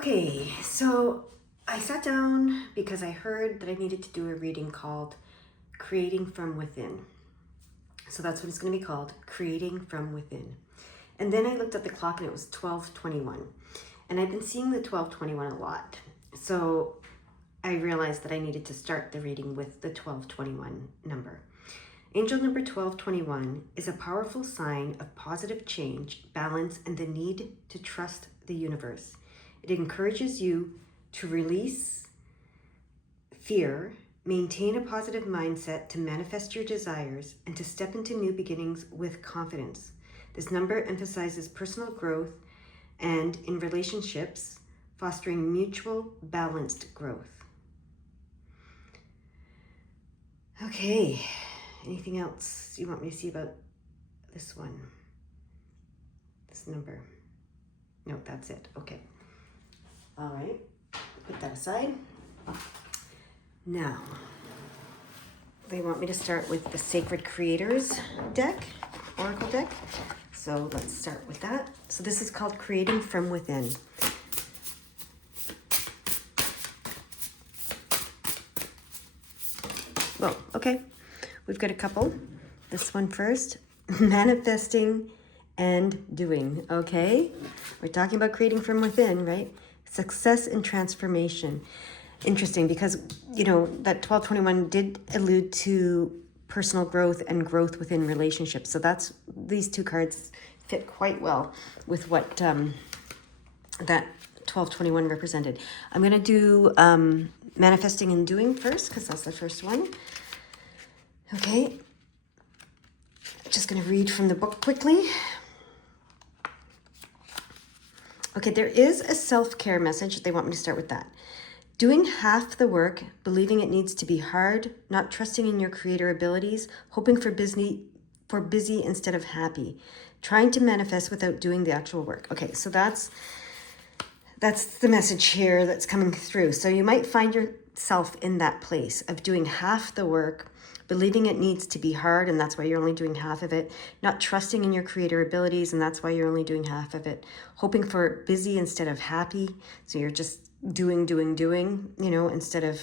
Okay, so I sat down because I heard that I needed to do a reading called Creating from Within. So that's what it's going to be called, Creating from Within. And then I looked at the clock and it was 12:21. And I've been seeing the 12:21 a lot. So I realized that I needed to start the reading with the 12:21 number. Angel number 12:21 is a powerful sign of positive change, balance, and the need to trust the universe. It encourages you to release fear, maintain a positive mindset to manifest your desires, and to step into new beginnings with confidence. This number emphasizes personal growth and in relationships, fostering mutual balanced growth. Okay, anything else you want me to see about this one? This number? No, that's it. Okay. All right, put that aside. Now, they want me to start with the Sacred Creators deck, Oracle deck. So let's start with that. So this is called Creating from Within. Well, okay, we've got a couple. This one first, manifesting and doing, okay? We're talking about creating from within, right? Success and transformation. Interesting because, that 12:21 did allude to personal growth and growth within relationships. So these two cards fit quite well with what that 12:21 represented. I'm going to do manifesting and doing first because that's the first one. Okay. Just going to read from the book quickly. Okay, there is a self-care message. They want me to start with that. Doing half the work, believing it needs to be hard, not trusting in your creator abilities, hoping for busy instead of happy, trying to manifest without doing the actual work. Okay, so that's the message here that's coming through. So you might find yourself in that place of doing half the work, believing it needs to be hard, and that's why you're only doing half of it, not trusting in your creator abilities, and that's why you're only doing half of it, hoping for busy instead of happy, so you're just doing, instead of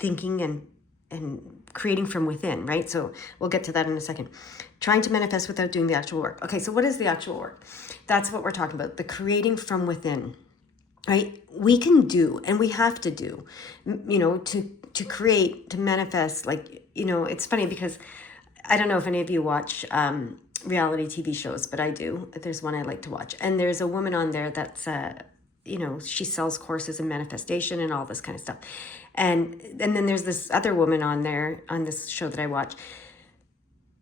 thinking and creating from within, right? So we'll get to that in a second. Trying to manifest without doing the actual work. Okay, so what is the actual work? That's what we're talking about, the creating from within, right? We can do, and we have to do, to create, to manifest. It's funny because I don't know if any of you watch reality TV shows, but I do. There's one I like to watch. And there's a woman on there that's, she sells courses in manifestation and all this kind of stuff. And then there's this other woman on there, on this show that I watch,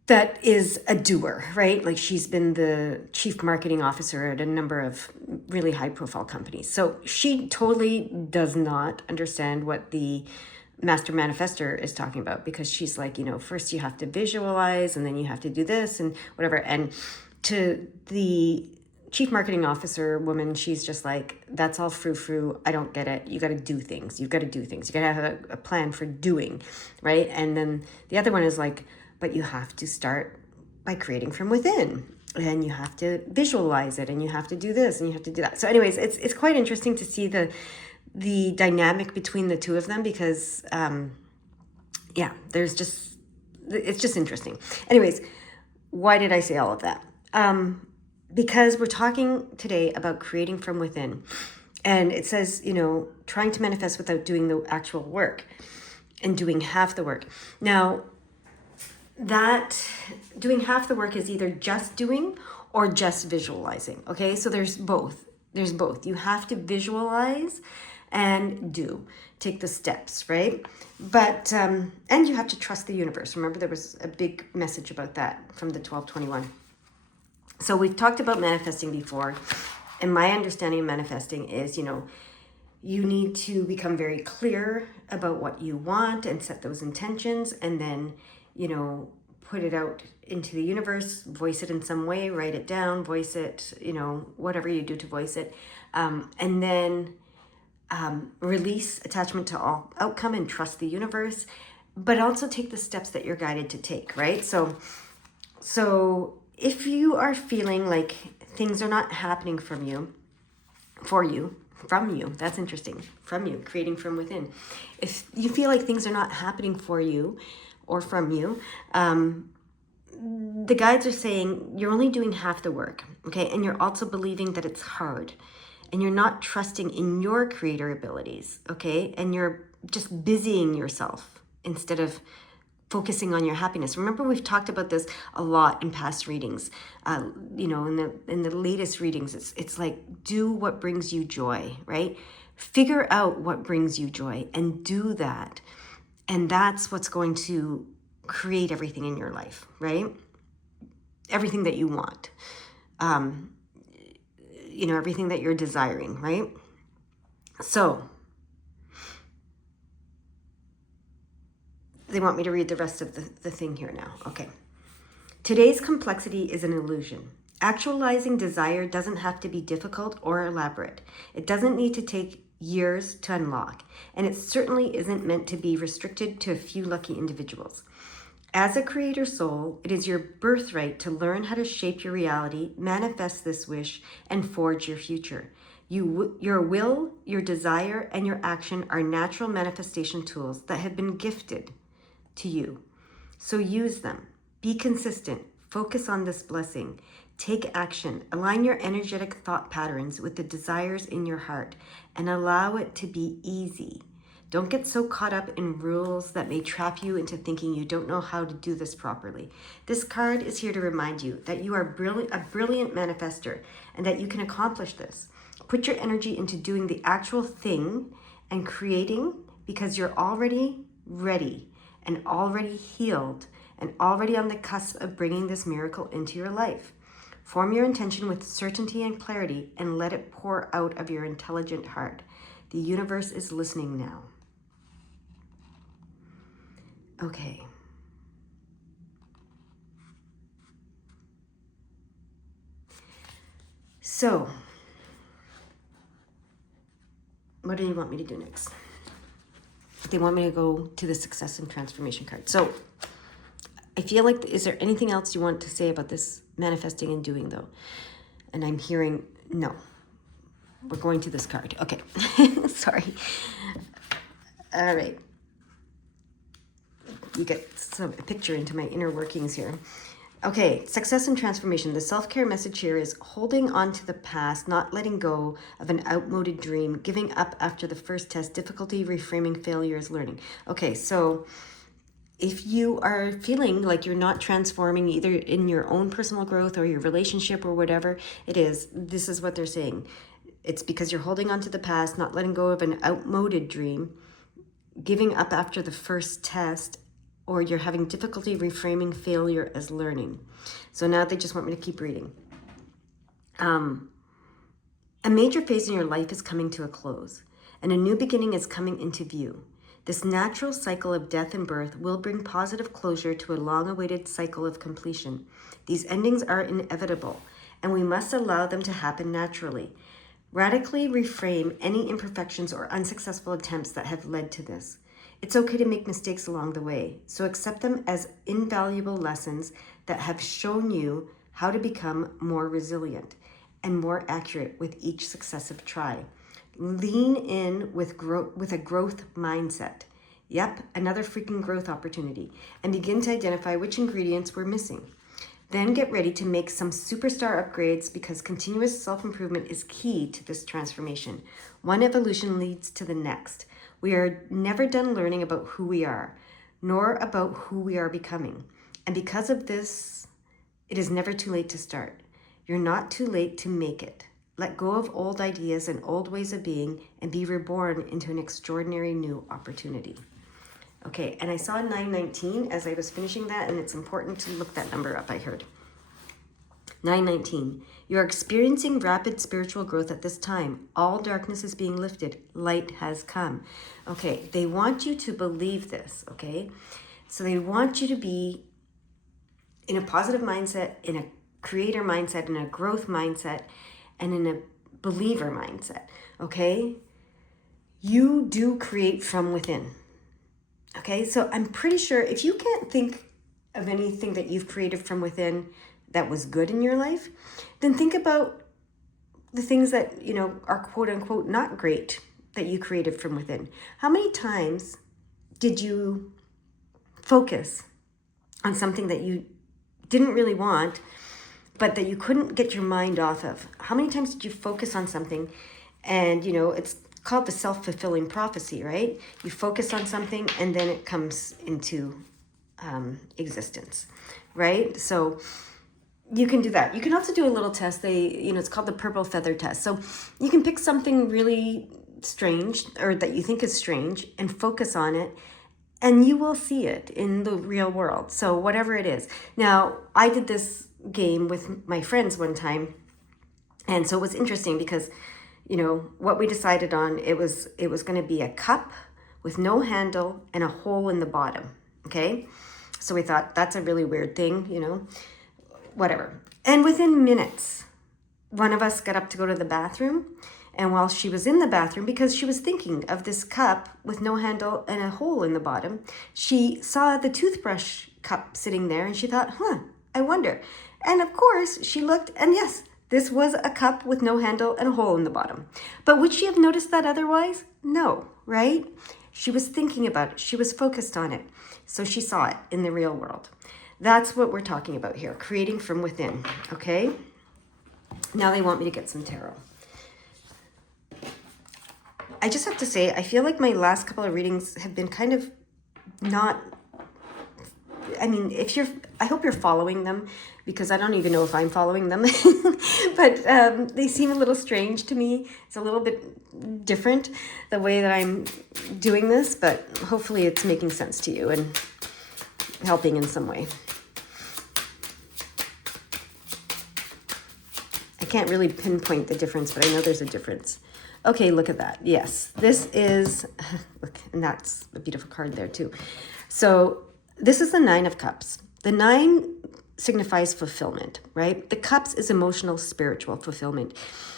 that is a doer, right? Like she's been the chief marketing officer at a number of really high profile companies. So she totally does not understand what the master manifester is talking about, because she's like, first you have to visualize and then you have to do this and whatever. And to the chief marketing officer woman, she's just like, that's all frou-frou. I don't get it. You got to do things. You've got to do things. You got to have a plan for doing, right? And then the other one is like, but you have to start by creating from within, and you have to visualize it, and you have to do this, and you have to do that. So anyways, it's quite interesting to see the dynamic between the two of them, because it's just interesting. Anyways, why did I say all of that? Because we're talking today about creating from within, and it says, trying to manifest without doing the actual work and doing half the work. Now, that doing half the work is either just doing or just visualizing. Okay, so there's both. You have to visualize and take the steps, right? But and you have to trust the universe. Remember, there was a big message about that from the 12:21. So we've talked about manifesting before, and my understanding of manifesting is, you need to become very clear about what you want and set those intentions, and then put it out into the universe, voice it in some way, write it down, voice it, whatever you do to voice it. And then release attachment to all outcome and trust the universe, but also take the steps that you're guided to take, right? So if you are feeling like things are not happening from you, for you, from you. That's interesting. From you, creating from within. If you feel like things are not happening for you or from you, the guides are saying you're only doing half the work, okay? And you're also believing that it's hard and you're not trusting in your creator abilities, okay? And you're just busying yourself instead of focusing on your happiness. Remember, we've talked about this a lot in past readings. In the latest readings, it's like, do what brings you joy, right? Figure out what brings you joy and do that. And that's what's going to create everything in your life, right? Everything that you want. Everything that you're desiring, right? So they want me to read the rest of the thing here now. Okay. Today's complexity is an illusion. Actualizing desire doesn't have to be difficult or elaborate. It doesn't need to take years to unlock, and it certainly isn't meant to be restricted to a few lucky individuals. As a creator soul, it is your birthright to learn how to shape your reality, manifest this wish, and forge your future. Your will, your desire, and your action are natural manifestation tools that have been gifted to you. So use them. Be consistent. Focus on this blessing. Take action. Align your energetic thought patterns with the desires in your heart and allow it to be easy. Don't get so caught up in rules that may trap you into thinking you don't know how to do this properly. This card is here to remind you that you are a brilliant manifester and that you can accomplish this. Put your energy into doing the actual thing and creating because you're already ready and already healed and already on the cusp of bringing this miracle into your life. Form your intention with certainty and clarity and let it pour out of your intelligent heart. The universe is listening now. Okay. So, what do you want me to do next? They want me to go to the success and transformation card. So, I feel like, is there anything else you want to say about this manifesting and doing, though? And I'm hearing, no. We're going to this card. Okay. Sorry. All right. You get a picture into my inner workings here. Okay, success and transformation. The self-care message here is holding on to the past, not letting go of an outmoded dream, giving up after the first test, difficulty, reframing failure as learning. Okay, so if you are feeling like you're not transforming either in your own personal growth or your relationship or whatever it is, this is what they're saying. It's because you're holding on to the past, not letting go of an outmoded dream, giving up after the first test, or you're having difficulty reframing failure as learning. So now they just want me to keep reading. A major phase in your life is coming to a close, and a new beginning is coming into view. This natural cycle of death and birth will bring positive closure to a long-awaited cycle of completion. These endings are inevitable, and we must allow them to happen naturally. Radically reframe any imperfections or unsuccessful attempts that have led to this. It's okay to make mistakes along the way, so accept them as invaluable lessons that have shown you how to become more resilient and more accurate with each successive try. Lean in with a growth mindset. Yep, another freaking growth opportunity. And begin to identify which ingredients we're missing. Then get ready to make some superstar upgrades because continuous self-improvement is key to this transformation. One evolution leads to the next. We are never done learning about who we are, nor about who we are becoming. And because of this, it is never too late to start. You're not too late to make it. Let go of old ideas and old ways of being and be reborn into an extraordinary new opportunity. Okay, and I saw 919 as I was finishing that, and it's important to look that number up, I heard. 919. You are experiencing rapid spiritual growth at this time. All darkness is being lifted. Light has come. Okay, they want you to believe this, okay? So they want you to be in a positive mindset, in a creator mindset, in a growth mindset, and in a believer mindset, okay? You do create from within. Okay, so I'm pretty sure if you can't think of anything that you've created from within that was good in your life, then think about the things that, you know, are quote unquote not great that you created from within? How many times did you focus on something that you didn't really want, but that you couldn't get your mind off of? How many times did you focus on something and, you know, it's called the self-fulfilling prophecy, right? You focus on something and then it comes into existence, right? So you can do that. You can also do a little test. It's called the purple feather test. So you can pick something really strange or that you think is strange and focus on it, and you will see it in the real world. So whatever it is. Now, I did this game with my friends one time, and so it was interesting because, you know, what we decided on, it was going to be a cup with no handle and a hole in the bottom, okay? So we thought that's a really weird thing, you know, whatever. And within minutes, one of us got up to go to the bathroom, and while she was in the bathroom, because she was thinking of this cup with no handle and a hole in the bottom, she saw the toothbrush cup sitting there and she thought, I wonder. And of course, she looked, and yes, this was a cup with no handle and a hole in the bottom. But would she have noticed that otherwise? No, right? She was thinking about it. She was focused on it. So she saw it in the real world. That's what we're talking about here, creating from within, okay? Now they want me to get some tarot. I just have to say, I feel like my last couple of readings have been kind of not, I mean, I hope you're following them, because I don't even know if I'm following them, but they seem a little strange to me. It's a little bit different, the way that I'm doing this, but hopefully it's making sense to you and helping in some way. I can't really pinpoint the difference, but I know there's a difference. Okay, look at that. Yes, this is, look, and that's a beautiful card there too. So this is the Nine of Cups. The 9 signifies fulfillment, right? The cups is emotional, spiritual fulfillment.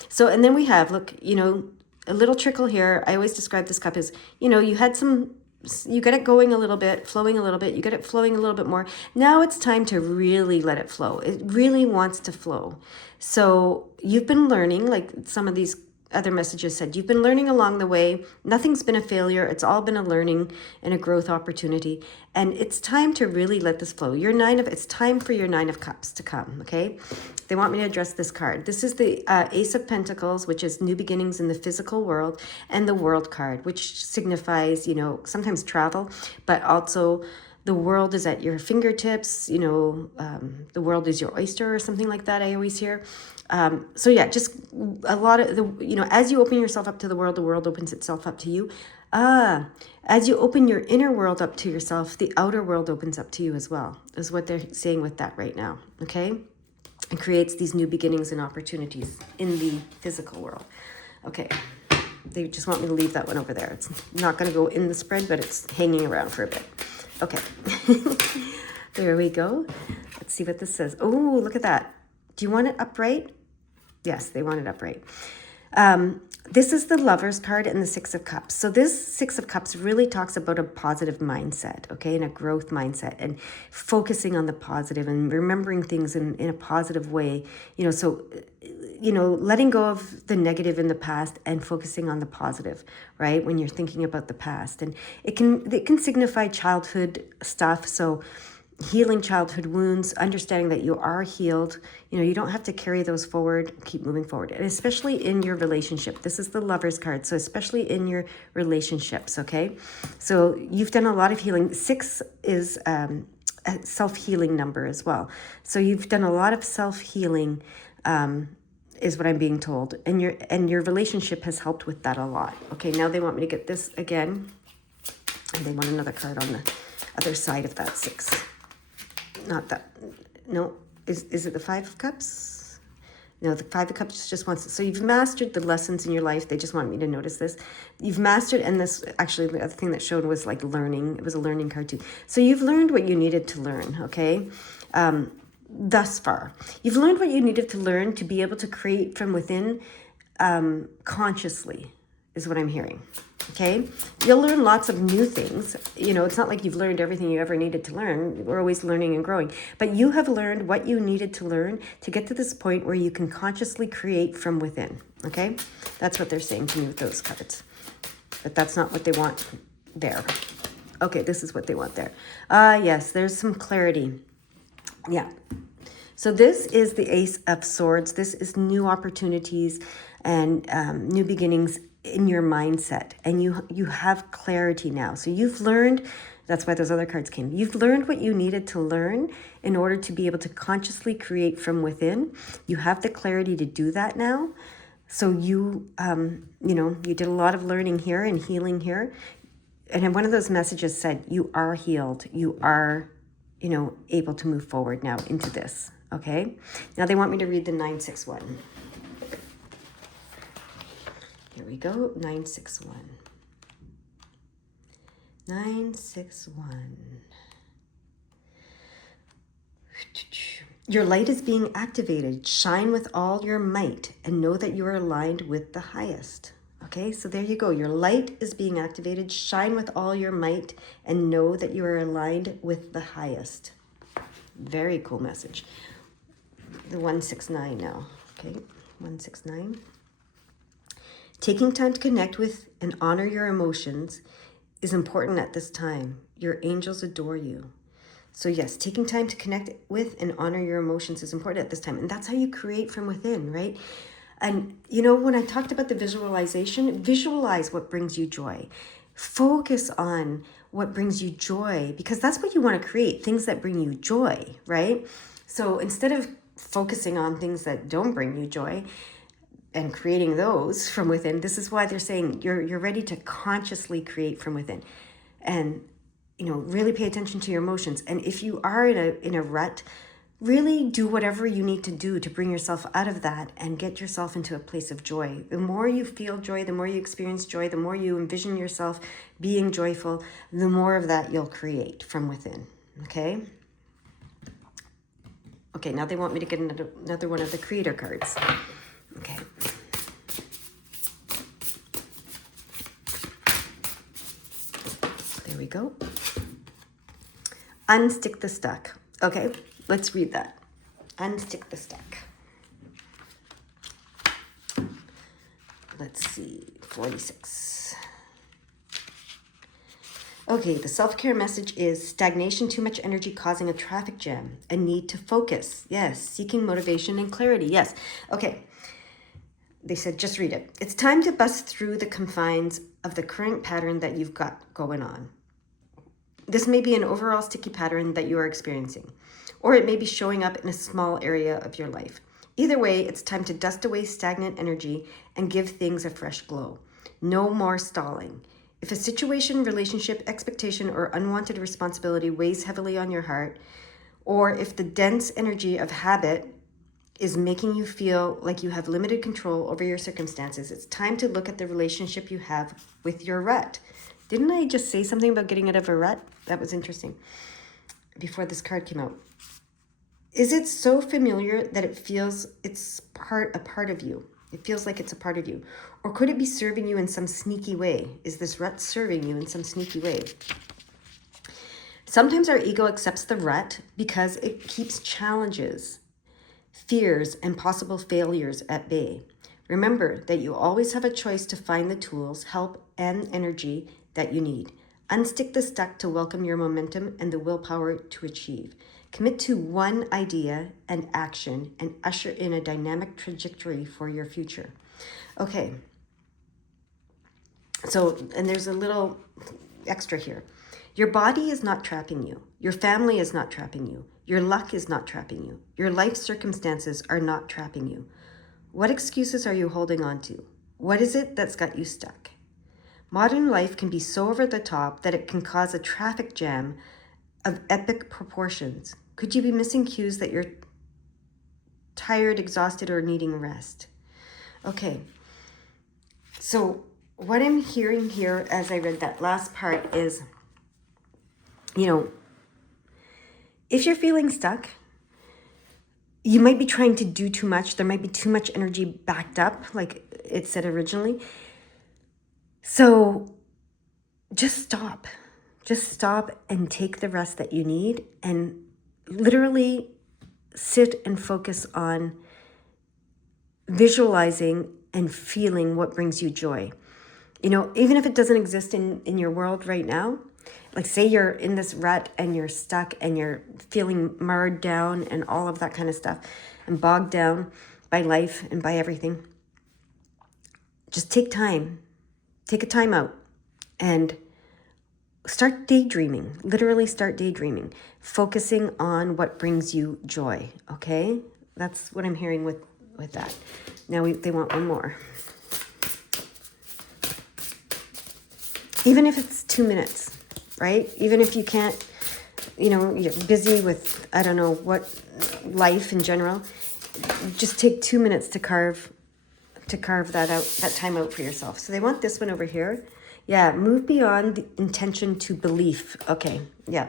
So, and then we have, look, you know, a little trickle here. I always describe this cup as, you know, you get it going a little bit, flowing a little bit, you get it flowing a little bit more. Now it's time to really let it flow. It really wants to flow. So you've been learning, like some of these other messages said, you've been learning along the way. Nothing's been a failure. It's all been a learning and a growth opportunity. And it's time to really let this flow. It's time for your 9 of Cups to come, okay? They want me to address this card. This is the Ace of Pentacles, which is new beginnings in the physical world, and the World card, which signifies, you know, sometimes travel, but also the world is at your fingertips, you know, the world is your oyster or something like that, I always hear. So yeah, just a lot of the, you know, as you open yourself up to the world opens itself up to you. As you open your inner world up to yourself, the outer world opens up to you as well, is what they're saying with that right now, okay? And creates these new beginnings and opportunities in the physical world. Okay, they just want me to leave that one over there. It's not going to go in the spread, but it's hanging around for a bit. Okay, there we go. Let's see what this says. Oh, look at that. Do you want it upright? Yes, they want it upright. This is the Lover's card and the 6 of Cups. So this 6 of Cups really talks about a positive mindset, okay, and a growth mindset, and focusing on the positive and remembering things in a positive way. You know, so, you know, letting go of the negative in the past and focusing on the positive, right, when you're thinking about the past. And it can signify childhood stuff, so healing childhood wounds, understanding that you are healed. You know, you don't have to carry those forward, keep moving forward. And especially in your relationship. This is the Lover's card. So especially in your relationships, okay? So you've done a lot of healing. 6 is a self-healing number as well. So you've done a lot of self-healing, is what I'm being told. And your relationship has helped with that a lot. Okay, now they want me to get this again. And they want another card on the other side of that 6. Not that, no, is it the 5 of Cups? No, the 5 of Cups just wants, so you've mastered the lessons in your life. They just want me to notice this. You've mastered, and this, actually, the other thing that showed was like learning. It was a learning card too. So you've learned what you needed to learn, okay? Thus far. You've learned what you needed to learn to be able to create from within consciously, is what I'm hearing, Okay, you'll learn lots of new things. You know, it's not like you've learned everything you ever needed to learn. We're always learning and growing. But you have learned what you needed to learn to get to this point where you can consciously create from within. Okay, that's what they're saying to me with those cards. But that's not what they want there. Okay, this is what they want there. Yes, there's some clarity. Yeah. So this is the Ace of Swords. This is new opportunities and new beginnings in your mindset. And you have clarity now. So you've learned, that's why those other cards came. You've learned what you needed to learn in order to be able to consciously create from within. You have the clarity to do that now. So you did a lot of learning here and healing here. And one of those messages said, you are healed. You are, able to move forward now into this. Okay. Now they want me to read the 961. Here we go. 961. 961. Your light is being activated. Shine with all your might and know that you are aligned with the highest. Okay, so there you go. Your light is being activated. Shine with all your might and know that you are aligned with the highest. Very cool message. The 169 now. Okay, 169. Taking time to connect with and honor your emotions is important at this time. Your angels adore you. So yes, taking time to connect with and honor your emotions is important at this time. And that's how you create from within, right? And when I talked about the visualization, visualize what brings you joy. Focus on what brings you joy, because that's what you want to create, things that bring you joy, right? So instead of focusing on things that don't bring you joy and creating those from within, this is why they're saying you're ready to consciously create from within. And really pay attention to your emotions. And if you are in a rut, really do whatever you need to do to bring yourself out of that and get yourself into a place of joy. The more you feel joy, the more you experience joy, the more you envision yourself being joyful, the more of that you'll create from within. Okay? Okay, now they want me to get another one of the creator cards. Okay. There we go. Unstick the stuck. Okay, let's read that. Unstick the stuck. Let's see, 46. Okay, the self-care message is stagnation, too much energy causing a traffic jam, a need to focus. Yes, seeking motivation and clarity. Yes. Okay. They said, just read it. It's time to bust through the confines of the current pattern that you've got going on. This may be an overall sticky pattern that you are experiencing, or it may be showing up in a small area of your life. Either way, it's time to dust away stagnant energy and give things a fresh glow. No more stalling. If a situation, relationship, expectation, or unwanted responsibility weighs heavily on your heart, or if the dense energy of habit is making you feel like you have limited control over your circumstances, it's time to look at the relationship you have with your rut. Didn't I just say something about getting out of a rut? That was interesting before this card came out. Is it so familiar that it feels it's a part of you? It feels like it's a part of you. Or could it be serving you in some sneaky way? Is this rut serving you in some sneaky way? Sometimes our ego accepts the rut because it keeps challenges, fears, and possible failures at bay. Remember that you always have a choice to find the tools, help, and energy that you need. Unstick the stuck to welcome your momentum and the willpower to achieve. Commit to one idea and action and usher in a dynamic trajectory for your future. Okay. So, and there's a little extra here. Your body is not trapping you. Your family is not trapping you. Your luck is not trapping you. Your life circumstances are not trapping you. What excuses are you holding on to? What is it that's got you stuck? Modern life can be so over the top that it can cause a traffic jam of epic proportions. Could you be missing cues that you're tired, exhausted, or needing rest? Okay. So what I'm hearing here as I read that last part is, if you're feeling stuck, you might be trying to do too much. There might be too much energy backed up, like it said originally. So just stop. Just stop and take the rest that you need and literally sit and focus on visualizing and feeling what brings you joy. You know, even if it doesn't exist in your world right now, like say you're in this rut and you're stuck and you're feeling marred down and all of that kind of stuff and bogged down by life and by everything, just take a time out and start daydreaming, literally start daydreaming, focusing on what brings you joy, okay? That's what I'm hearing with that. Now they want one more. Even if it's 2 minutes, right? Even if you can't, you're busy with, I don't know what, life in general, just take 2 minutes to carve that out, that time out for yourself. So they want this one over here. Yeah, move beyond the intention to belief. Okay, yeah.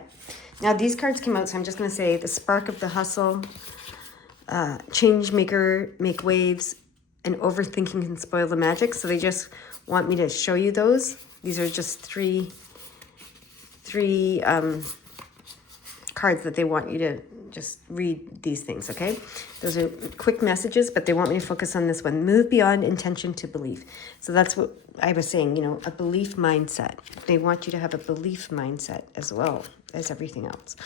Now these cards came out, so I'm just going to say the spark of the hustle, change maker, make waves, and overthinking can spoil the magic. So they just want me to show you those. These are just three cards that they want you to just read these things, okay? Those are quick messages, but they want me to focus on this one. Move beyond intention to belief. So that's what I was saying, a belief mindset. They want you to have a belief mindset as well as everything else.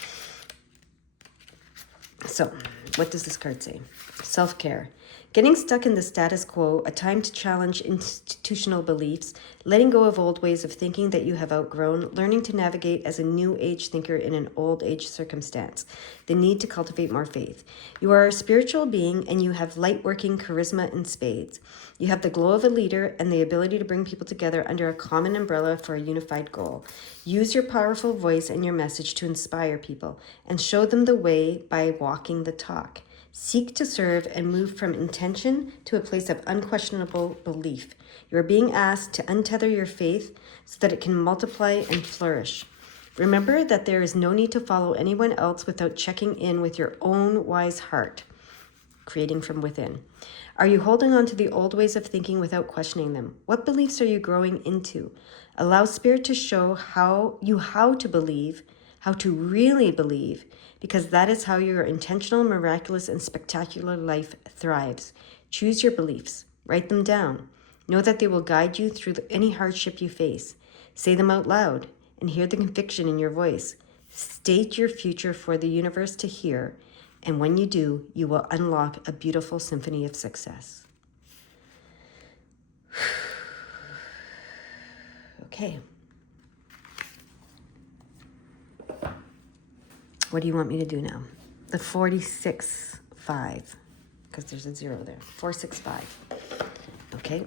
So what does this card say? Self-care. Getting stuck in the status quo, a time to challenge institutional beliefs, letting go of old ways of thinking that you have outgrown, learning to navigate as a new age thinker in an old age circumstance, the need to cultivate more faith. You are a spiritual being and you have light working charisma in spades. You have the glow of a leader and the ability to bring people together under a common umbrella for a unified goal. Use your powerful voice and your message to inspire people and show them the way by walking the talk. Seek to serve and move from intention to a place of unquestionable belief. You are being asked to untether your faith so that it can multiply and flourish. Remember that there is no need to follow anyone else without checking in with your own wise heart, creating from within. Are you holding on to the old ways of thinking without questioning them? What beliefs are you growing into? Allow Spirit to show how to believe, how to really believe, because that is how your intentional, miraculous, and spectacular life thrives. Choose your beliefs. Write them down. Know that they will guide you through any hardship you face. Say them out loud and hear the conviction in your voice. State your future for the universe to hear, and when you do, you will unlock a beautiful symphony of success. Okay. What do you want me to do now? The 465, because there's a 0 there. 465. Okay.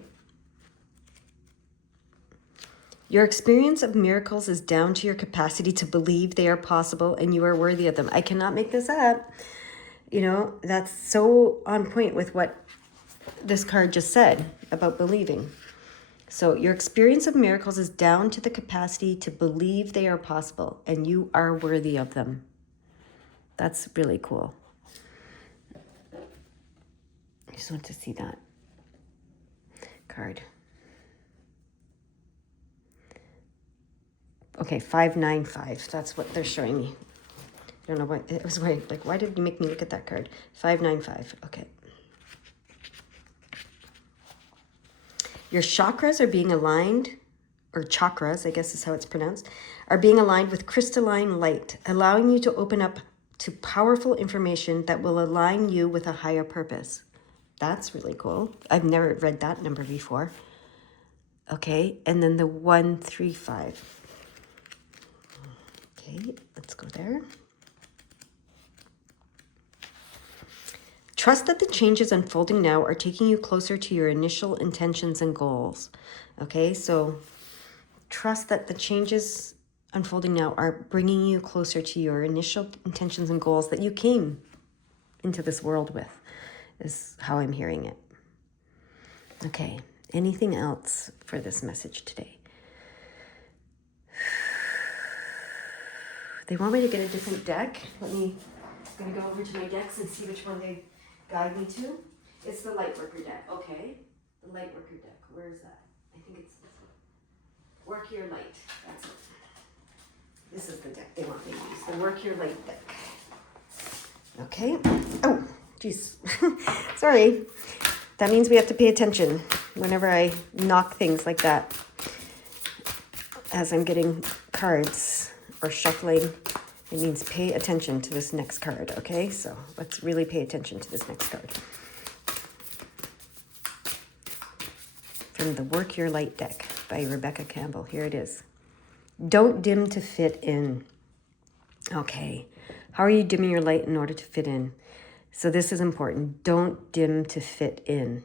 Your experience of miracles is down to your capacity to believe they are possible and you are worthy of them. I cannot make this up. That's so on point with what this card just said about believing. So your experience of miracles is down to the capacity to believe they are possible and you are worthy of them. That's really cool. I just want to see that card. Okay, 595. That's what they're showing me. I don't know why. It was like, why did you make me look at that card? 595. Okay. Your chakras are being aligned, or chakras, I guess is how it's pronounced, are being aligned with crystalline light, allowing you to open up to powerful information that will align you with a higher purpose. That's really cool. I've never read that number before. Okay, and then the 135. Okay, let's go there. Trust that the changes unfolding now are taking you closer to your initial intentions and goals. Okay, so trust that the changes unfolding now are bringing you closer to your initial intentions and goals that you came into this world with, is how I'm hearing it. Okay, anything else for this message today? They want me to get a different deck. I'm going to go over to my decks and see which one they guide me to. It's the Lightworker deck. Okay, the Lightworker deck. Where is that? I think it's this one. Work Your Light. That's it. This is the deck they want me to use. The Work Your Light deck. Okay. Oh, geez. Sorry. That means we have to pay attention whenever I knock things like that. As I'm getting cards or shuffling, it means pay attention to this next card, okay? So let's really pay attention to this next card. From the Work Your Light deck by Rebecca Campbell. Here it is. Don't dim to fit in. Okay. How are you dimming your light in order to fit in? So this is important. Don't dim to fit in.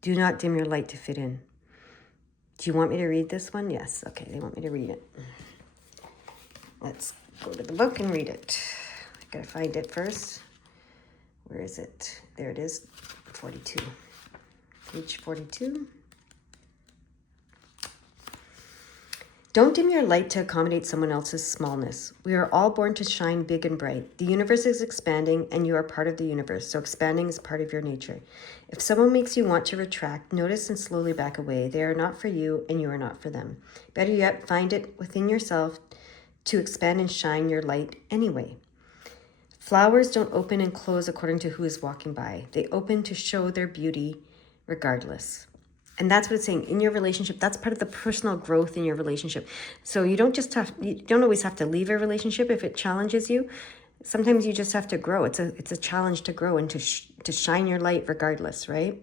Do not dim your light to fit in. Do you want me to read this one? Yes. Okay, they want me to read it. Let's go to the book and read it. I gotta find it first. Where is it? There it is. 42. Page 42. Don't dim your light to accommodate someone else's smallness. We are all born to shine big and bright. The universe is expanding and you are part of the universe, so expanding is part of your nature. If someone makes you want to retract, notice and slowly back away. They are not for you and you are not for them. Better yet, find it within yourself to expand and shine your light anyway. Flowers don't open and close according to who is walking by. They open to show their beauty regardless. And that's what it's saying in your relationship. That's part of the personal growth in your relationship. So you don't always have to leave a relationship if it challenges you. Sometimes you just have to grow. It's a challenge to grow and to shine your light regardless, right?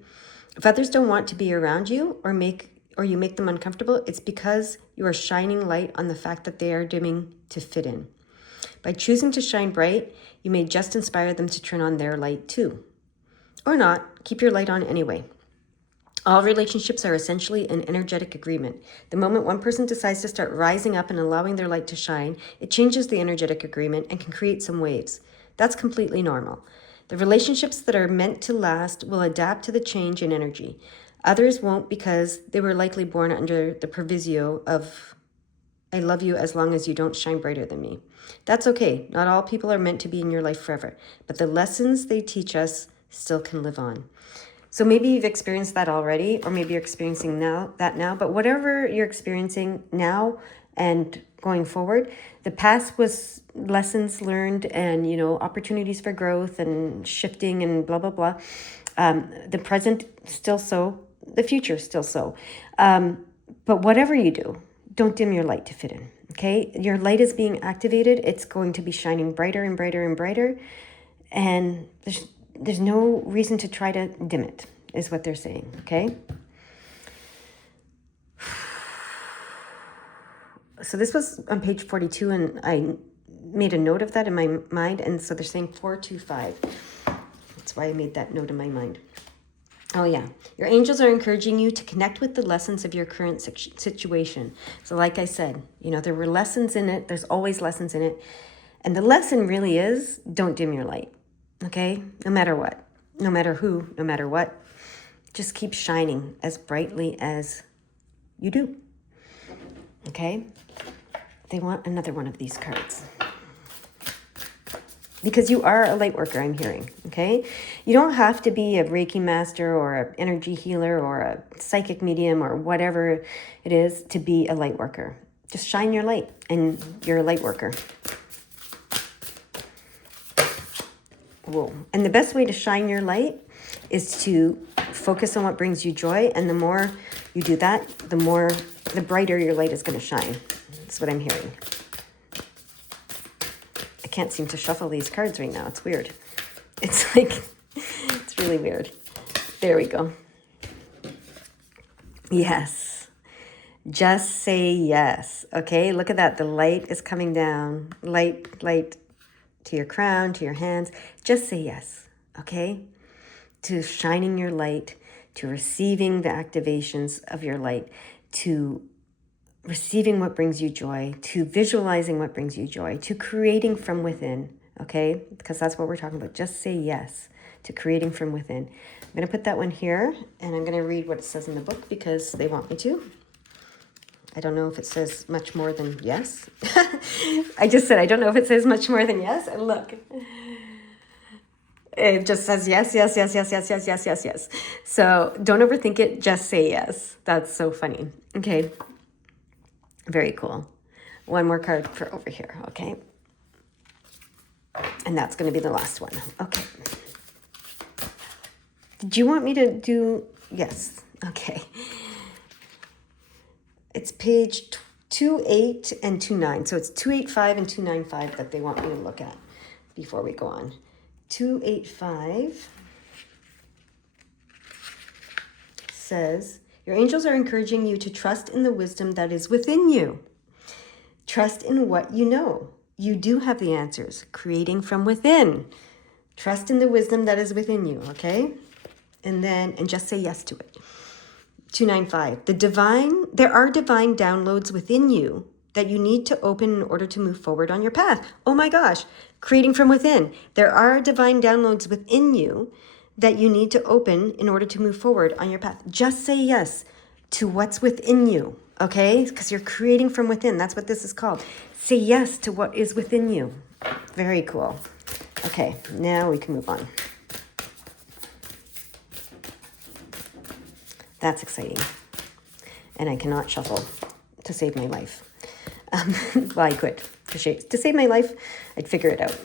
If others don't want to be around you or you make them uncomfortable, it's because you are shining light on the fact that they are dimming to fit in. By choosing to shine bright, you may just inspire them to turn on their light too. Or not, keep your light on anyway. All relationships are essentially an energetic agreement. The moment one person decides to start rising up and allowing their light to shine, it changes the energetic agreement and can create some waves. That's completely normal. The relationships that are meant to last will adapt to the change in energy. Others won't because they were likely born under the proviso of, I love you as long as you don't shine brighter than me. That's okay. Not all people are meant to be in your life forever, but the lessons they teach us still can live on. So maybe you've experienced that already, or maybe you're experiencing that now, but whatever you're experiencing now and going forward, the past was lessons learned and, opportunities for growth and shifting and blah, blah, blah. The present still so, the future still so. But whatever you do, don't dim your light to fit in, okay? Your light is being activated. It's going to be shining brighter and brighter and brighter. And there's no reason to try to dim it, is what they're saying, okay? So this was on page 42, and I made a note of that in my mind, and so they're saying 425. That's why I made that note in my mind. Oh, yeah. Your angels are encouraging you to connect with the lessons of your current situation. So like I said, there were lessons in it. There's always lessons in it. And the lesson really is, don't dim your light. Okay, no matter what, no matter who, no matter what, just keep shining as brightly as you do. Okay, they want another one of these cards. Because you are a light worker, I'm hearing, okay? You don't have to be a Reiki master or an energy healer or a psychic medium or whatever it is to be a light worker. Just shine your light and you're a light worker. Whoa. And the best way to shine your light is to focus on what brings you joy. And the more you do that, the brighter your light is going to shine. That's what I'm hearing. I can't seem to shuffle these cards right now. It's weird. It's really weird. There we go. Yes. Just say yes. Okay, look at that. The light is coming down. Light to your crown, to your hands. Just say yes, okay? To shining your light, to receiving the activations of your light, to receiving what brings you joy, to visualizing what brings you joy, to creating from within, okay? Because that's what we're talking about. Just say yes to creating from within. I'm going to put that one here, and I'm going to read what it says in the book because they want me to. I don't know if it says much more than yes. I just said I don't know if it says much more than yes. And look. It just says yes, yes, yes, yes, yes, yes, yes, yes, yes. So don't overthink it. Just say yes. That's so funny. Okay. Very cool. One more card for over here. Okay. And that's going to be the last one. Okay. Did you want me to do? Yes. Okay. It's page 28 and 29. So it's 285 and 295 that they want me to look at before we go on. 285 says, your angels are encouraging you to trust in the wisdom that is within you. Trust in what you know. You do have the answers, creating from within. Trust in the wisdom that is within you, okay? And just say yes to it. 295. There are divine downloads within you that you need to open in order to move forward on your path. Oh my gosh, creating from within. There are divine downloads within you that you need to open in order to move forward on your path. Just say yes to what's within you, okay? Because you're creating from within. That's what this is called. Say yes to what is within you. Very cool. Okay, now we can move on. That's exciting. And I cannot shuffle to save my life. Well, I could. To save my life, I'd figure it out.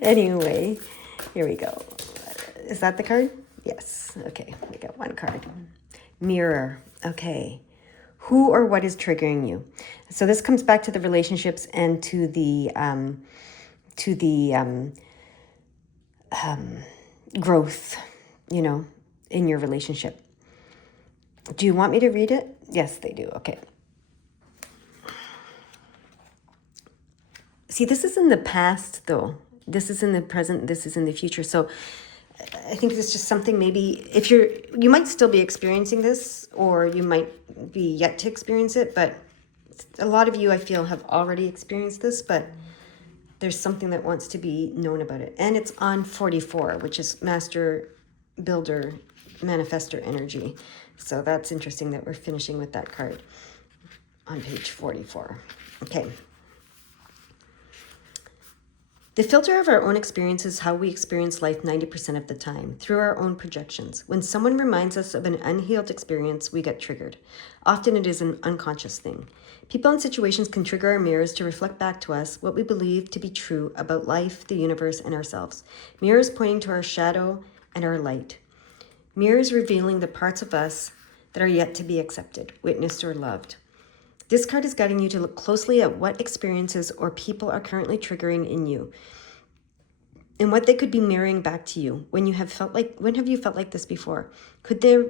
Anyway, here we go. Is that the card? Yes. Okay, we got one card. Mirror. Okay. Who or what is triggering you? So this comes back to the relationships and to the growth, in your relationship. Do you want me to read it? Yes, they do. Okay. See, this is in the past, though. This is in the present. This is in the future. So I think it's just something maybe if you might still be experiencing this, or you might be yet to experience it. But a lot of you, I feel, have already experienced this, but there's something that wants to be known about it. And it's on 44, which is Master Builder Manifestor Energy. So that's interesting that we're finishing with that card on page 44. Okay. The filter of our own experience is how we experience life 90% of the time, through our own projections. When someone reminds us of an unhealed experience, we get triggered. Often it is an unconscious thing. People and situations can trigger our mirrors to reflect back to us what we believe to be true about life, the universe, and ourselves. Mirrors pointing to our shadow and our light. Mirrors revealing the parts of us that are yet to be accepted, witnessed, or loved. This card is guiding you to look closely at what experiences or people are currently triggering in you and what they could be mirroring back to you. When have you felt like this before? Could there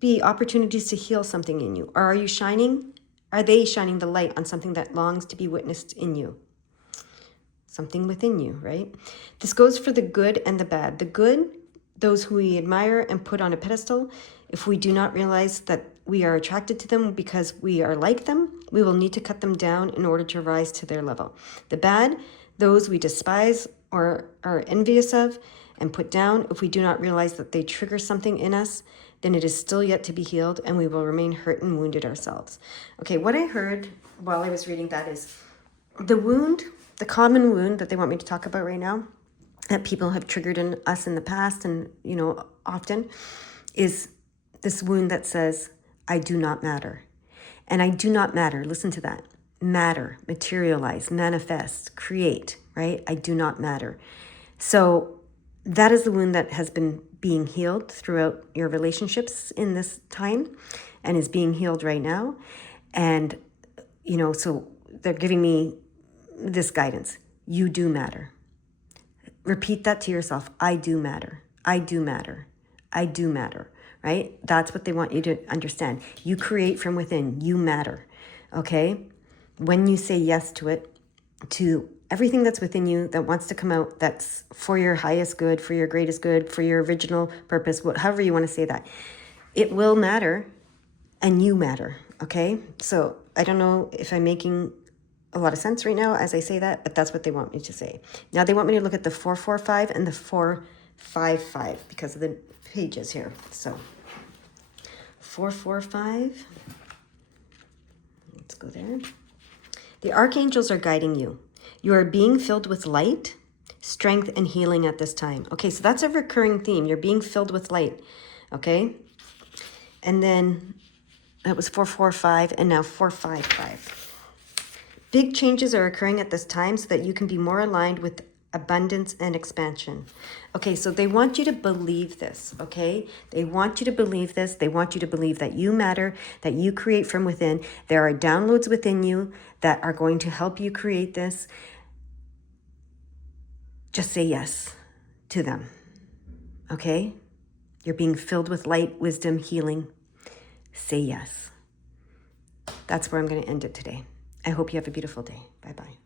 be opportunities to heal something in you? Or are they shining the light on something that longs to be witnessed in you? Something within you, right? This goes for the good and the bad. The good, those who we admire and put on a pedestal. If we do not realize that we are attracted to them because we are like them, we will need to cut them down in order to rise to their level. The bad, those we despise or are envious of and put down, if we do not realize that they trigger something in us, then it is still yet to be healed and we will remain hurt and wounded ourselves. Okay, what I heard while I was reading that is the wound, the common wound that they want me to talk about right now, that people have triggered in us in the past and, often, is this wound that says, I do not matter. And I do not matter. Listen to that. Matter, materialize, manifest, create, right? I do not matter. So that is the wound that has been being healed throughout your relationships in this time and is being healed right now. And, so they're giving me this guidance. You do matter. Repeat that to yourself. I do matter. I do matter. I do matter. Right? That's what they want you to understand. You create from within. You matter. Okay? When you say yes to it, to everything that's within you that wants to come out, that's for your highest good, for your greatest good, for your original purpose, however you want to say that, it will matter and you matter. Okay? So I don't know if I'm making a lot of sense right now as I say that, but that's what they want me to say. Now they want me to look at the 445 and the 455 because of the pages here. So 445. Let's go there. The archangels are guiding you. You are being filled with light, strength, and healing at this time. Okay, so that's a recurring theme. You're being filled with light. Okay? And then that was 445 and now 455. Big changes are occurring at this time so that you can be more aligned with abundance and expansion. Okay, so they want you to believe this, okay? They want you to believe this. They want you to believe that you matter, that you create from within. There are downloads within you that are going to help you create this. Just say yes to them, okay? You're being filled with light, wisdom, healing. Say yes. That's where I'm going to end it today. I hope you have a beautiful day. Bye-bye.